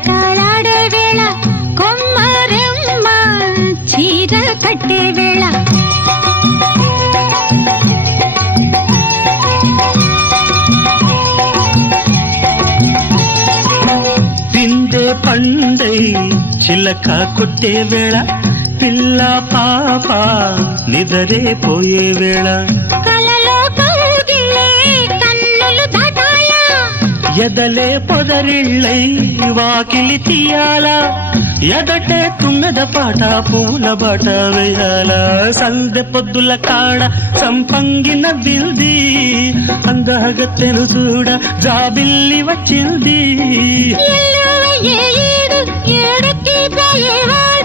జలకాలాడే వేళ కొమ్మరెమ్మ చీర కట్టే వేళ పిందే పండై చిలక కొట్టే వేళ పిల్ల పాప నిదరే పోయే వేళ కలలో కౌగిలే కన్నులు దాటాయా ఎదలే పొదరిళ్ళై వాకిలి తీయాలా ఎదటే తుమ్మెద పాట పూల బాట వేయాల సందె పొద్దుల కాడ సంపంగిన బిల్ది అందగత్తెను చూడ జాబిల్లి వచ్చింది ఏడుకి పోయేవా